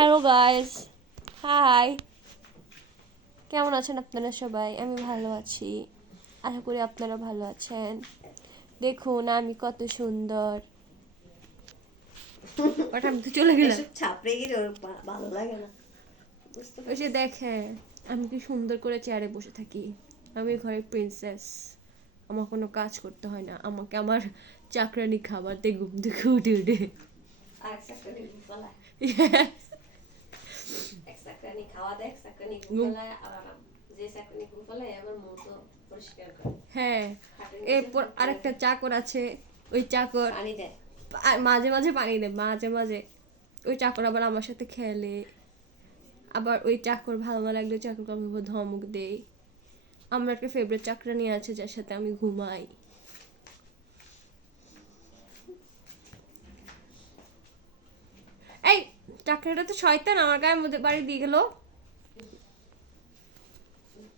Hello guys, high. কেমন আছেন আপনারা সবাই? আমি ভালো আছি, আশা করি আপনারা ভালো আছেন। দেখুন আমি কত সুন্দর। বাট আমি তো চলে গেলাম। ছাপড়ে গেলে ওর ভালো লাগে না। ওই যে দেখে আমি কি সুন্দর করে চেয়ারে বসে থাকি। আমি ঘরের প্রিন্সেস, আমার কোনো কাজ করতে হয় না। আমাকে আমার চাকরানি খাবার দিয়ে ঘুম থেকে উঠে উঠে আর এক চাকরানি ঘুম পালায়, এক চাকরানি খাওয়া দেয়, এক চাকরানি ঘুম পালায়, আবার যে চাকরানি ঘুম পালায় আবার মতো পরিষ্কার করে। হ্যাঁ, এরপর আরেকটা চাকর আছে, ওই চাকর পানি দেয়, মাঝে মাঝে পানি দেয়, মাঝে মাঝে ওই চাকর আবার আমার সাথে খেলে। আবার ওই চাকর ভালো না লাগলে চাকরকে আমি ধমক দেই। আমার একটা ফেভারিট চাকরানি আছে যার সাথে আমি ঘুমাই। এই চাকরাটা তো শয়তান, আমার গায়ের মধ্যে বাড়ি দিয়ে গেল।